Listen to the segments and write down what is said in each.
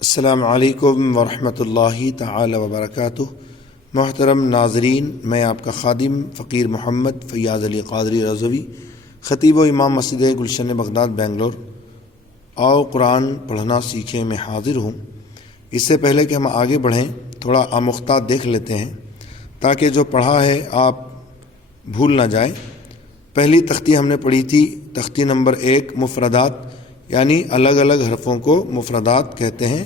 السلام علیکم ورحمۃ اللہ تعالی وبرکاتہ۔ محترم ناظرین، میں آپ کا خادم فقیر محمد فیاض علی قادری رضوی، خطیب و امام مسجد گلشن بغداد بنگلور، آؤ قرآن پڑھنا سیکھیں میں حاضر ہوں۔ اس سے پہلے کہ ہم آگے بڑھیں، تھوڑا آموختہ دیکھ لیتے ہیں تاکہ جو پڑھا ہے آپ بھول نہ جائیں۔ پہلی تختی ہم نے پڑھی تھی، تختی نمبر 1، مفردات، یعنی الگ الگ حرفوں کو مفردات کہتے ہیں،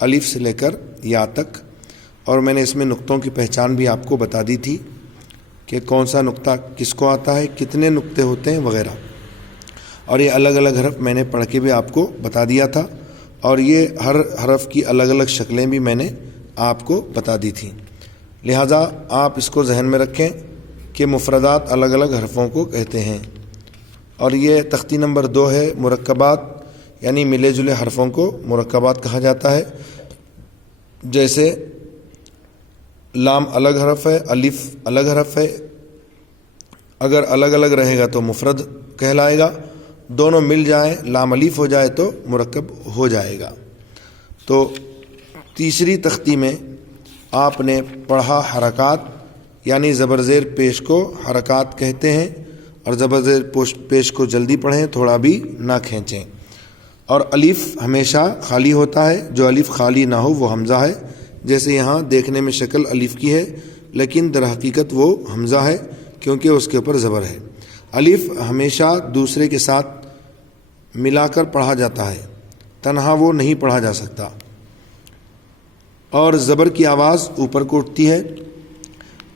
الف سے لے کر یا تک۔ اور میں نے اس میں نقطوں کی پہچان بھی آپ کو بتا دی تھی کہ کون سا نقطہ کس کو آتا ہے، کتنے نقطے ہوتے ہیں وغیرہ، اور یہ الگ الگ حرف میں نے پڑھ کے بھی آپ کو بتا دیا تھا، اور یہ ہر حرف کی الگ الگ شکلیں بھی میں نے آپ کو بتا دی تھیں۔ لہٰذا آپ اس کو ذہن میں رکھیں کہ مفردات الگ الگ حرفوں کو کہتے ہیں۔ اور یہ تختی نمبر 2 ہے، مرکبات، یعنی ملے جلے حرفوں کو مرکبات کہا جاتا ہے۔ جیسے لام الگ حرف ہے، الف الگ حرف ہے، اگر الگ الگ رہے گا تو مفرد کہلائے گا، دونوں مل جائیں لام الف ہو جائے تو مرکب ہو جائے گا۔ تو تیسری تختی میں آپ نے پڑھا حرکات، یعنی زبر زیر پیش کو حرکات کہتے ہیں، اور زبر زیر پیش کو جلدی پڑھیں، تھوڑا بھی نہ کھینچیں۔ اور الف ہمیشہ خالی ہوتا ہے، جو الف خالی نہ ہو وہ حمزہ ہے۔ جیسے یہاں دیکھنے میں شکل الف کی ہے لیکن در حقیقت وہ حمزہ ہے، کیونکہ اس کے اوپر زبر ہے۔ الف ہمیشہ دوسرے کے ساتھ ملا کر پڑھا جاتا ہے، تنہا وہ نہیں پڑھا جا سکتا۔ اور زبر کی آواز اوپر کو اٹھتی ہے،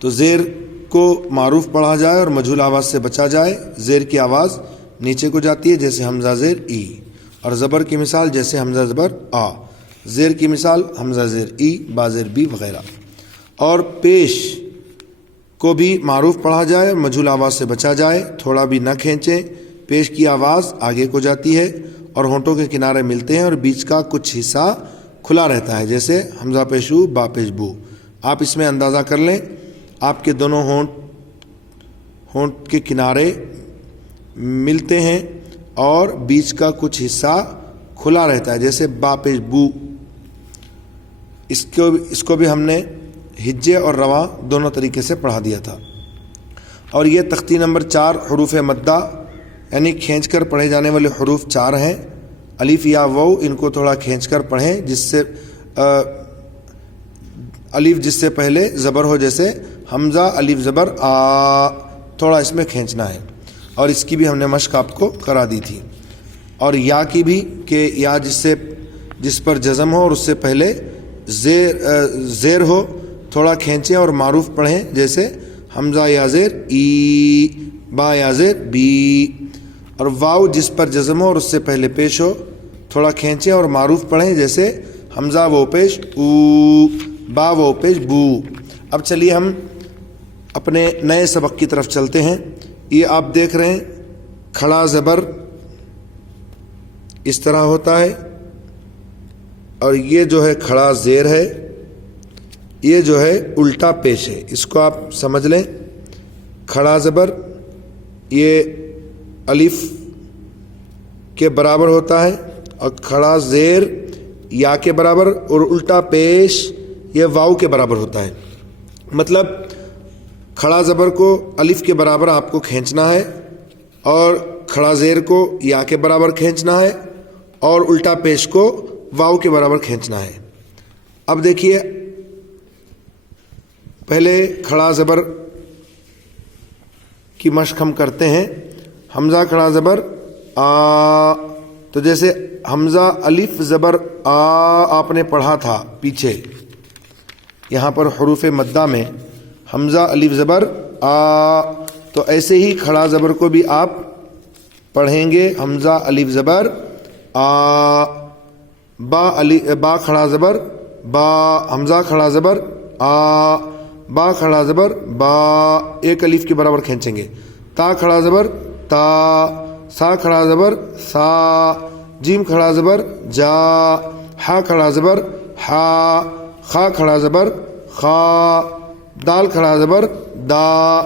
تو زیر کو معروف پڑھا جائے اور مجہول آواز سے بچا جائے، زیر کی آواز نیچے کو جاتی ہے، جیسے حمزہ زیر ای۔ اور زبر کی مثال جیسے حمزہ زبر آ، زیر کی مثال حمزہ زیر ای، با زیر بی وغیرہ۔ اور پیش کو بھی معروف پڑھا جائے اور مجہول آواز سے بچا جائے، تھوڑا بھی نہ کھینچیں۔ پیش کی آواز آگے کو جاتی ہے اور ہونٹوں کے کنارے ملتے ہیں اور بیچ کا کچھ حصہ کھلا رہتا ہے، جیسے حمزہ پیش او، با پیش بو۔ آپ اس میں اندازہ کر لیں، آپ کے دونوں ہونٹ کے کنارے ملتے ہیں اور بیچ کا کچھ حصہ کھلا رہتا ہے، جیسے با پیش بو۔ اس کو بھی ہم نے ہجے اور رواں دونوں طریقے سے پڑھا دیا تھا۔ اور یہ تختی نمبر 4، حروف مدہ، یعنی کھینچ کر پڑھے جانے والے حروف 4 ہیں۔ الف یا واو، ان کو تھوڑا کھینچ کر پڑھیں، جس سے الف جس سے پہلے زبر ہو، جیسے حمزہ الف زبر آ، تھوڑا اس میں کھینچنا ہے، اور اس کی بھی ہم نے مشق آپ کو کرا دی تھی۔ اور یا کی بھی، کہ یا جس پر جزم ہو اور اس سے پہلے زیر ہو، تھوڑا کھینچیں اور معروف پڑھیں، جیسے حمزہ یا زیر ای، با یا زیر بی۔ اور واو جس پر جزم ہو اور اس سے پہلے پیش ہو، تھوڑا کھینچیں اور معروف پڑھیں، جیسے حمزہ وہ پیش او، با وہ پیش بو۔ اب چلیے ہم اپنے نئے سبق کی طرف چلتے ہیں۔ یہ آپ دیکھ رہے ہیں، کھڑا زبر اس طرح ہوتا ہے، اور یہ جو ہے کھڑا زیر ہے، یہ جو ہے الٹا پیش ہے۔ اس کو آپ سمجھ لیں، کھڑا زبر یہ الف کے برابر ہوتا ہے، اور کھڑا زیر یا کے برابر، اور الٹا پیش یہ واو کے برابر ہوتا ہے۔ مطلب کھڑا زبر کو الف کے برابر آپ کو کھینچنا ہے، اور کھڑا زیر کو یا کے برابر کھینچنا ہے، اور الٹا پیش کو واو کے برابر کھینچنا ہے۔ اب دیکھیے، پہلے کھڑا زبر کی مشق ہم کرتے ہیں۔ حمزہ کھڑا زبر آ، تو جیسے حمزہ الف زبر آ آپ نے پڑھا تھا پیچھے، یہاں پر حروف مدہ میں حمزہ الف زبر آ، تو ایسے ہی کھڑا زبر کو بھی آپ پڑھیں گے، حمزہ الف زبر آ، با کھڑا زبر با، حمزہ کھڑا زبر آ، با کھڑا زبر با، ایک الف کے برابر کھینچیں گے۔ تا کھڑا زبر تا، سا کھڑا زبر سا، جیم کھڑا زبر جا، ہا کھڑا زبر ہا، خا کھڑا زبر خا، دال کھڑا زبر دا۔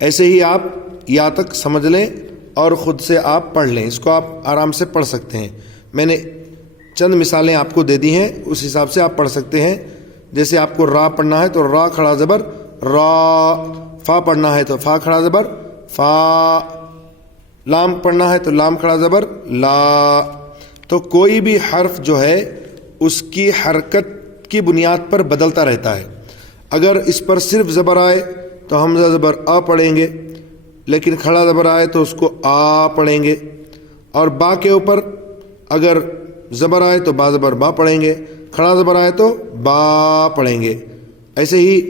ایسے ہی آپ یا تک سمجھ لیں اور خود سے آپ پڑھ لیں، اس کو آپ آرام سے پڑھ سکتے ہیں۔ میں نے چند مثالیں آپ کو دے دی ہیں، اس حساب سے آپ پڑھ سکتے ہیں۔ جیسے آپ کو را پڑھنا ہے تو را کھڑا زبر را، فا پڑھنا ہے تو فا کھڑا زبر فا، لام پڑھنا ہے تو لام کھڑا زبر لا۔ تو کوئی بھی حرف جو ہے اس کی حرکت کی بنیاد پر بدلتا رہتا ہے۔ اگر اس پر صرف زبر آئے تو حمزہ زبر آ پڑھیں گے، لیکن کھڑا زبر آئے تو اس کو آ پڑھیں گے، اور با کے اوپر اگر زبر آئے تو با زبر با پڑھیں گے، کھڑا زبر آئے تو با پڑھیں گے۔ ایسے ہی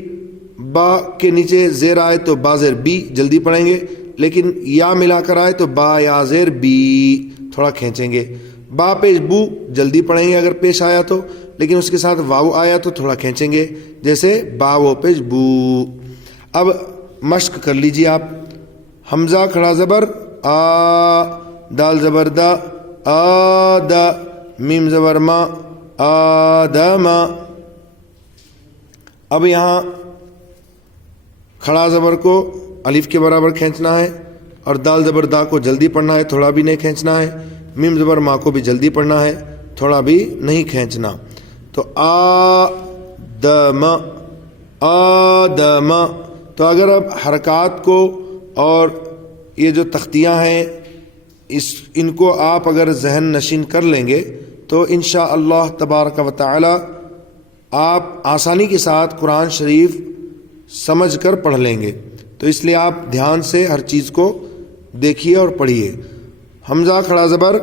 با کے نیچے زیر آئے تو با زیر بی جلدی پڑھیں گے، لیکن یا ملا کر آئے تو با یا زیر بی تھوڑا کھینچیں گے۔ با پیش بو جلدی پڑھیں گے اگر پیش آیا تو، لیکن اس کے ساتھ واو آیا تو تھوڑا کھینچیں گے، جیسے با و پیش بو۔ اب مشق کر لیجیے آپ۔ حمزہ کھڑا زبر آ، دال زبر دا آ دا، میم زبر ما آدم۔ اب یہاں کھڑا زبر کو الف کے برابر کھینچنا ہے، اور دال زبر دا کو جلدی پڑھنا ہے، تھوڑا بھی نہیں کھینچنا ہے۔ میم زبر ما کو بھی جلدی پڑھنا ہے، تھوڑا بھی نہیں کھینچنا۔ تو آدم آدم۔ تو اگر اب حرکات کو اور یہ جو تختیاں ہیں ان کو آپ اگر ذہن نشین کر لیں گے تو انشاءاللہ تبارک و تعالی آپ آسانی کے ساتھ قرآن شریف سمجھ کر پڑھ لیں گے۔ تو اس لیے آپ دھیان سے ہر چیز کو دیکھیے اور پڑھیے۔ حمزہ کھڑا زبر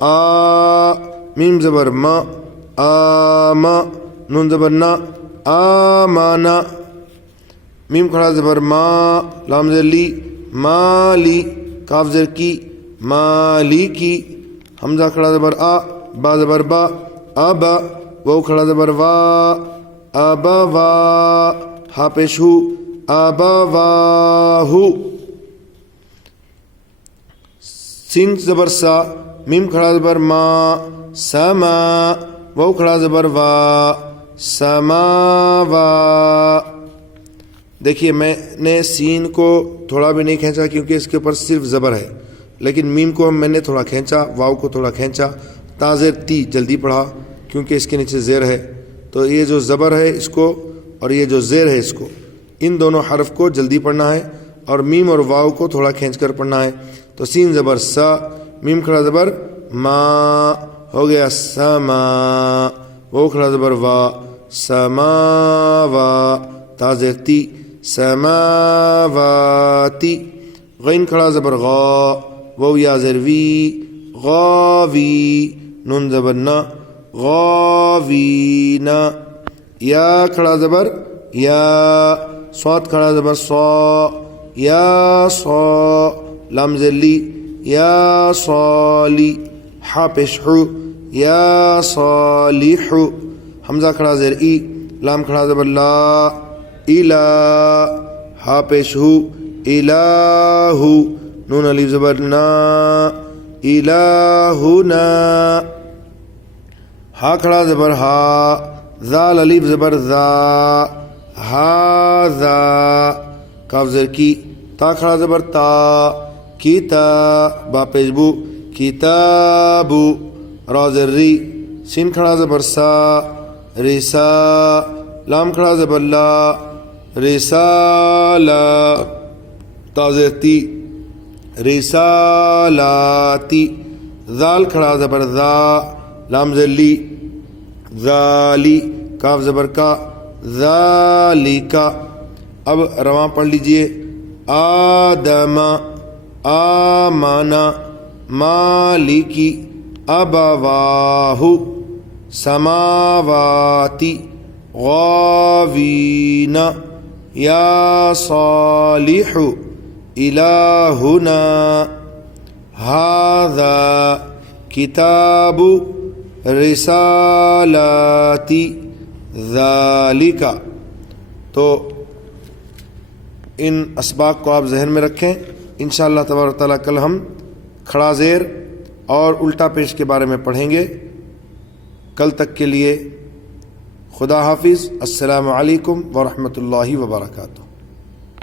آ، میم زبر ما آما، نون زبر نا آمانا، میم کھڑا زبر ما، لام زیر لی مالی، کاف زیر کی مالی کی، حمزہ کھڑا زبر آ، با زبر با ابا، واو کھڑا زبر وا ابا وا، ہا پیش ہو ابا واہو، سین زبر سا، میم کھڑا زبر ما سما، واو کھڑا زبر وا سما وا۔ دیکھیے میں نے سین کو تھوڑا بھی نہیں کھینچا کیونکہ اس کے اوپر صرف زبر ہے، لیکن میم کو میں نے تھوڑا کھینچا، واو کو تھوڑا کھینچا، تا زیر تی جلدی پڑھا کیونکہ اس کے نیچے زیر ہے۔ تو یہ جو زبر ہے اس کو اور یہ جو زیر ہے اس کو، ان دونوں حرف کو جلدی پڑھنا ہے، اور میم اور واو کو تھوڑا کھینچ کر پڑھنا ہے۔ تو سین زبر سا، میم کھڑا زبر ما، ہو گیا سما، واو کھڑا زبر وا سما وا، تا زیر تی سماواتی، غین کھڑا زبر غا، واو یا زیر وی غاوی، نون زبر نا غاوینا، یا کھڑا زبر یا، صاد کھڑا زبر صا یا صا، لام زیر لی یا صالی، حا پیش حو یا صالح، حمزہ کھڑا زیر ای، لام کھڑا زبر لا الہ، ہا پیش ہو الہ، نون الف زبر نا الہنا، ہا کھڑا زبر ہا، ذال الف زبر ذا ہاذا، کاف زیر کی، تا کھڑا زبر تا کیتا، با پیش بو کتابو، را زیر ری، سین کھڑا زبر سا رسا، لام کھڑا زبر لا رسالہ، تا زیر تی رسالاتی، ذال کھڑا زبر ذا، لام زیر لی ذالی، کاف زبر کا ذالکا۔ اب رواں پڑھ لیجئے۔ آدم آمانا مالکی ابواہ سماواتی غاوین یا صالح الہنا ھذا کتاب رسالاتی ذالک۔ تو ان اسباق کو آپ ذہن میں رکھیں۔ انشاءاللہ تبارک تعالیٰ کل ہم کھڑا زیر اور الٹا پیش کے بارے میں پڑھیں گے۔ کل تک کے لیے خدا حافظ۔ السلام علیکم ورحمۃ اللہ وبرکاتہ۔